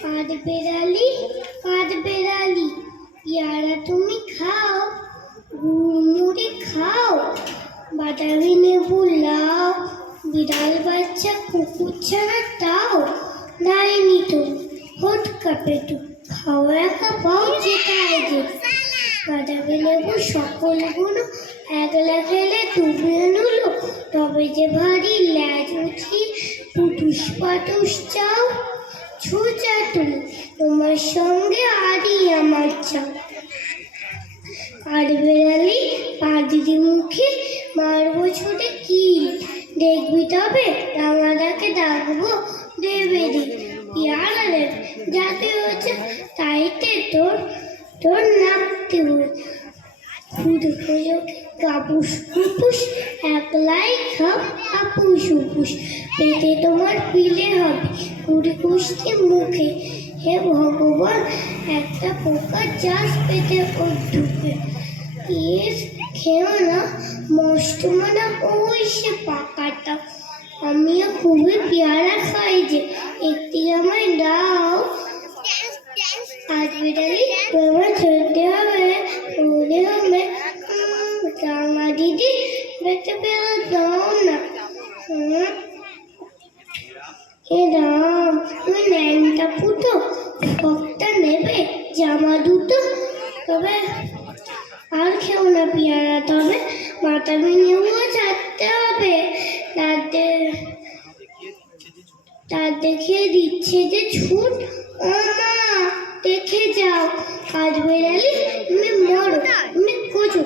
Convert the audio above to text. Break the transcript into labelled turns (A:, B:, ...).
A: কাঁধ বেড়ালি কাঁধ বেড়ালি ইয়ারা তুমি খাও মুড়ি খাও বাদামি নেবু লাও বিড়াল বাচ্চা কুকুর ছাড়া তাও নাইনি তো হোট কাপে তো খাওয়া একা পাও যেটাই যে বাদামি লেবু সকল গুণ একলা খেলে তুমি আনুলো তবে যে ভারী ল্যাজ উঠি পুটুস পাটুস চাও, ছুচা তুমি, তোমার সঙ্গে আরই আমার চাও। আর বেড়ালি পাদিদি মুখে মারবো ছুটে কি? দেখবি তবে রাঙাদাকে ডাকবো দেবে দি ইয়ারা যাতে হচ্ছে তাইতে তোর তোর নাকতে খুদ খুঁজো কাপুস কুপুস একলাই খাপ আপুস উপুস। পেটে তোমার পিলে হবে কুড়ি কুষ্টি মুখে। হে ভগবান একটা পোকা চাষ পেতে ওর ঢুকে? এর খেও না মস্ত মানে ওই সে পাকাটা। আমিও খুবই পেয়ারা খাই যে একটি আমায় দাও। আজ বিড়ালি তোমার ছুটতে দাও না। হুম, এ রাম তুমি ন্যাংটা ফুটো ফকটা নেবে জামা দুটো। তবে আর খেও না পেয়ারা তবে মাথা নেব ছাড়তে হবে। তাতে তার দেখে দিচ্ছে যে ছুট ও মা দেখে যাও কাজ বেড়ালি তুমি মরো তুমি কোচো।